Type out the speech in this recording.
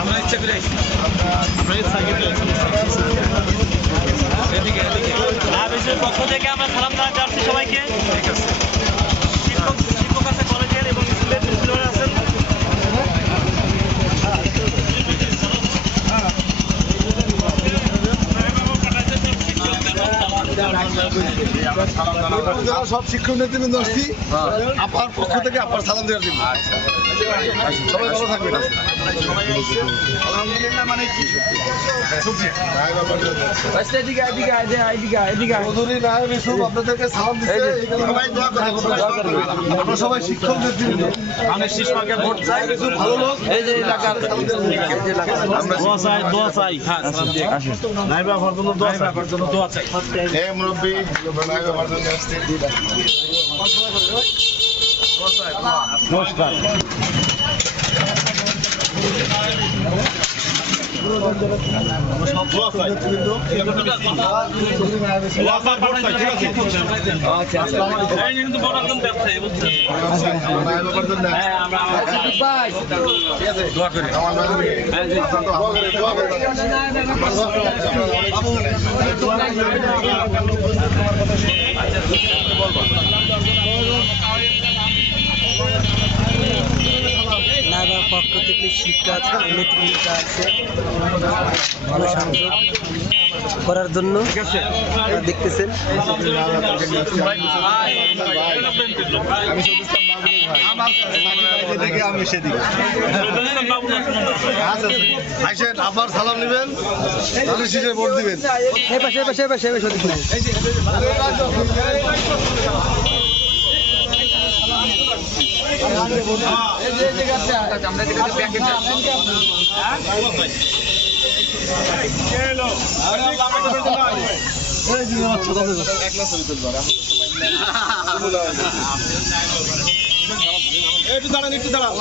আমরা ইচ্ছা করে পক্ষ থেকে আমরা সালাম জানাতে যাচ্ছি সবাইকে ঠিক আছে শিক্ষক শিক্ষক আছে কলেজের এবং স্কুলের প্রিন্সিপাল আছেন যারা সব শিক্ষক নেতৃবৃন্দ আসছি। আপনার পক্ষ থেকে আপনার সালাম দেওয়ার জন্য। সবাই ভালো থাকবেন। আলহামদুলিল্লাহ মানে কি? আমরা সবাই শিক্ষক নেতৃবৃন্দ ভোট চাই। কিছু ভালো লোক এই যে এলাকার দোয়া চাই দোয়া চাই। হ্যাঁ সালাম দিয়ে। নাইবা দোয়া চাই। দোয়া চাই। be no strike. আমার জন্য আসছে নমস্কার কিন্তু বড় একদম ব্যবসায়ী বুঝছেন নায়ব আমার জন্য আসছে। দোয়া করি আমার নায়ব দোয়া করে দোয়া করে নাইবার পক্ষ থেকে শিক্ষা আছে। নেতৃত্ব আছে করার জন্য দেখতেছেন। আমি সেদিকে আইসেন আবার সালাম নেবেন ধানের ভোট দিবেন। এই পাশে পাশে পাশে পাশে। একটু দাঁড়ান একটু দাঁড়ান